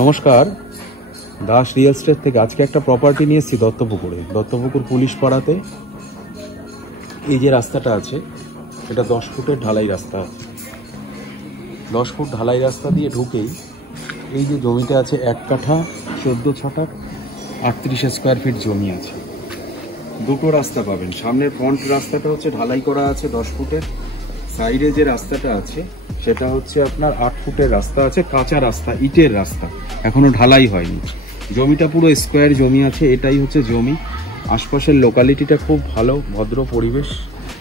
নমস্কার, Das real estate থেকে আজকে একটা প্রপার্টি নিয়ে এসেছি দত্তপুকুর পুলিশ পাড়াতে। এই যে রাস্তাটা আছে এটা 10 ফুটের ঢালাই রাস্তা আছে। 10 ফুট ঢালাই রাস্তা দিয়ে ঢুকেই এই যে জমিটা আছে 1 কাঠা 14 ছটাক 38 স্কোয়ার ফিট জমি আছে। দুটো রাস্তা পাবেন, সামনের ফ্রন্ট রাস্তাটা হচ্ছে ঢালাই করা আছে 10 ফুটের, সাইডে যে রাস্তাটা আছে সেটা হচ্ছে আপনার 8 ফুটের রাস্তা আছে, কাঁচা রাস্তা, ইটের রাস্তা, এখনো ঢালাই হয়নি। জমিটা পুরো স্কোয়ার জমি আছে, এটাই হচ্ছে জমি। আশপাশের লোকালিটিটা খুব ভালো, ভদ্র পরিবেশ,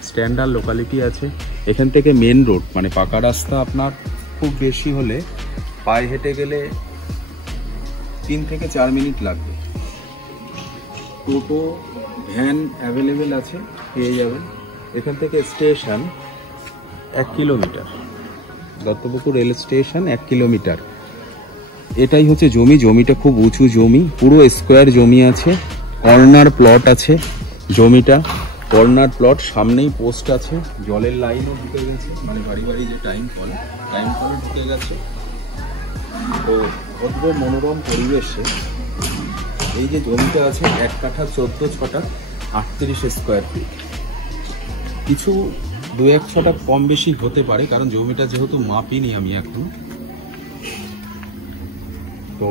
স্ট্যান্ডার্ড লোকালিটি আছে। এখান থেকে মেন রোড মানে পাকা রাস্তা আপনার খুব বেশি হলে পায়ে হেঁটে গেলে 3 থেকে 4 মিনিট লাগবে। টোটো ভ্যান অ্যাভেলেবেল আছে, পেয়ে যাবেন। এখান থেকে station 1 kilometre, Duttapukur rail station 1 kilometre. এটাই হচ্ছে জমি। জমিটা খুব উঁচু জমি, পুরো স্কোয়ার জমি আছে, কর্নার প্লট আছে জমিটা, কর্নার প্লট, সামনেই পোস্ট আছে, জলের লাইনও ঢুকে গেছে, মানে বাড়ি বাড়ি যে টাইম কলে ঢুকে গেছে। তো ভদ্র মনোরম পরিবেশে এই যে জমিটা আছে 1 কাঠা 14 ছটাক 38 স্কোয়ার ফিট। কিছু 2-1 ছটাক কম বেশি হতে পারে, কারণ জমিটা যেহেতু মাপিনি আমি এখন। তো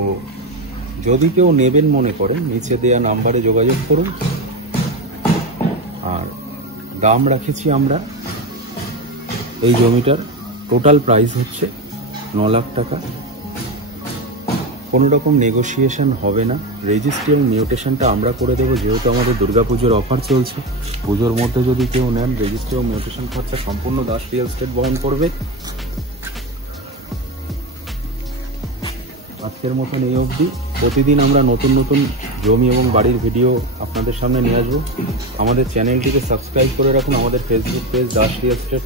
যদি কেউ নেবেন মনে করেন নিচে দেয়া নাম্বারে যোগাযোগ করুন। আর দাম রাখেছি আমরা, এই জমিটার টোটাল প্রাইস হচ্ছে 9 লাখ টাকা। কোনো রকম নেগোসিয়েশন হবে না। রেজিস্ট্রি মিউটেশনটা আমরা করে দেবো, যেহেতু আমাদের দুর্গাপুজোর অফার চলছে। পুজোর মধ্যে যদি কেউ নেন রেজিস্ট্রি ও মিউটেশন খরচা সম্পূর্ণ দাস রিয়েল এস্টেট বহন করবে। আজকের মতন এই অবধি। প্রতিদিন আমরা নতুন নতুন জমি এবং বাড়ির ভিডিও আপনাদের সামনে নিয়ে আসবো। আমাদের চ্যানেলটিকে সাবস্ক্রাইব করে রাখুন, আমাদের Facebook page Das real estate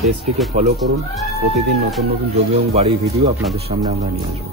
পেজটিকে ফলো করুন। প্রতিদিন নতুন নতুন জমি এবং বাড়ির ভিডিও আপনাদের সামনে আমরা নিয়ে আসবো।